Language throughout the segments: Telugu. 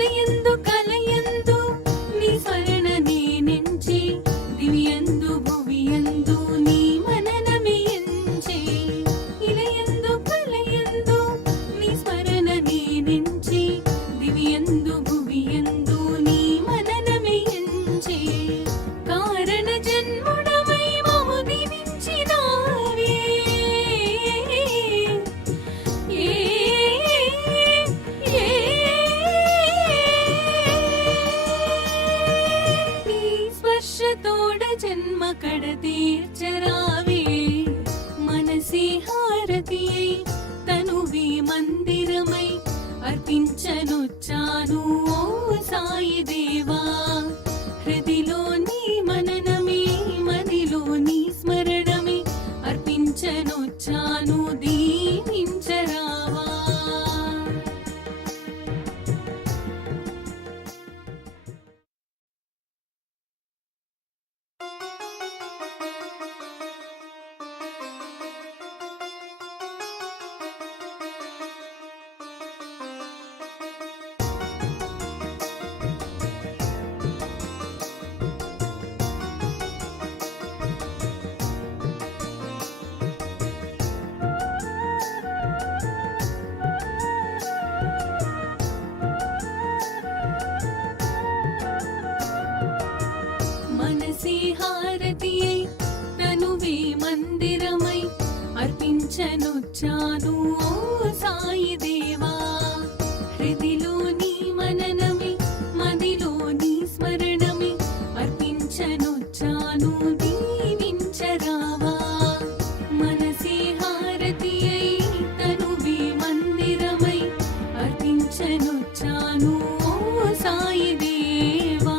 ఇలయందు కలయందు నీ స్మరణ నేనెంచి దివ్యందు భువియందు నీ మననమే ఎంచే ఇలయందు కలయందు నీ స్మరణ నేనెంచి దివ్యందు భువియందు నీ మననమే ఎంచే కారణ జన్ముడవై మము దీవించినావే నీ స్పర్శతోడ జన్మ కడ తీర్చరావే మనసి హారతియై తనువి మందిరమై అర్పించనొచ్చాను ఓ సాయి దేవా హృదిలో నీ మననమే మదిలో నీ స్మరణమే అర్పించనొచ్చాను దీవించరావా మనసి హారతియై తనువే మందిరమై అర్పించనొచ్చాను ఓ సాయి దేవా హృదిలో నీ మననమే మదిలో నీ స్మరణమే అర్పించనొచ్చాను దీవించరావా మనసి హారతియై తనువే మందిరమై అర్పించనొచ్చాను ఓ సాయి దేవా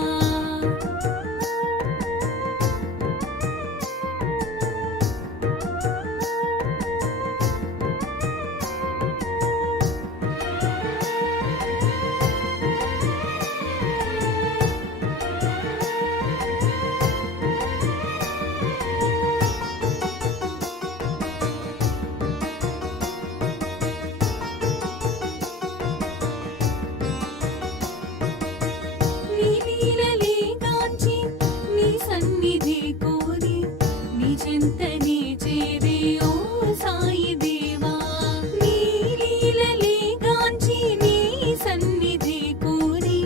నీ లీలలే గాంచి నీ సన్నిధి కోరి నీ చెంతనే చేరే ఓ సాయి దేవా నీ లీలలే గాంచి నీ సన్నిధి కోరి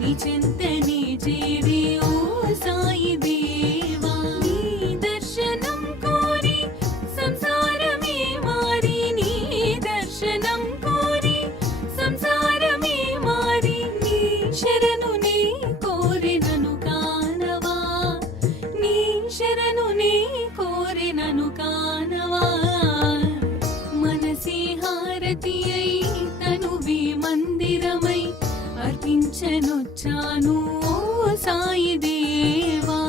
నీ చెంతనే చేరే ఓ సాయి దేవా నీ దర్శనం కోరి సంసారమే మారి నీ దర్శనం కోరి సంసారమే మారి నీ శరణు నే కోరినను కానవా నీ శరణు నే కోరినను కానవా మనసి హారతియై తనువి మందిరమై అర్పించనొచ్చాను ఓ సాయి దేవా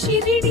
షిరిడి